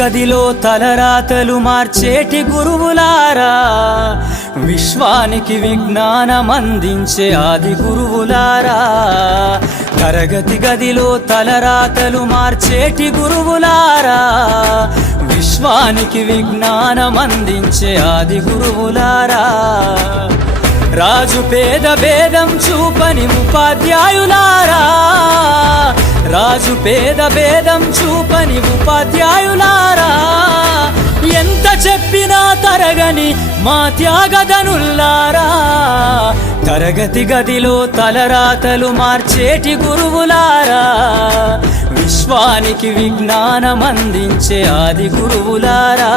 గదిలో తలరాతలు మార్చేటి గురువులారా, విశ్వానికి విజ్ఞానమందించే ఆది గురువులారా. తరగతి గదిలో తలరాతలు మార్చేటి గురువులారా, విశ్వానికి విజ్ఞానమందించే ఆది గురువులారా. రాజు పేద భేదం చూపని ఉపాధ్యాయులారా, రాజు పేద భేదం చూపని ఉపాధ్యాయులారా. ఎంత చెప్పినా తరగని మా త్యాగధనుల్లారా, తరగతి గదిలో తలరాతలు మార్చేటి గురువులారా, విశ్వానికి విజ్ఞానమందించే ఆది గురువులారా.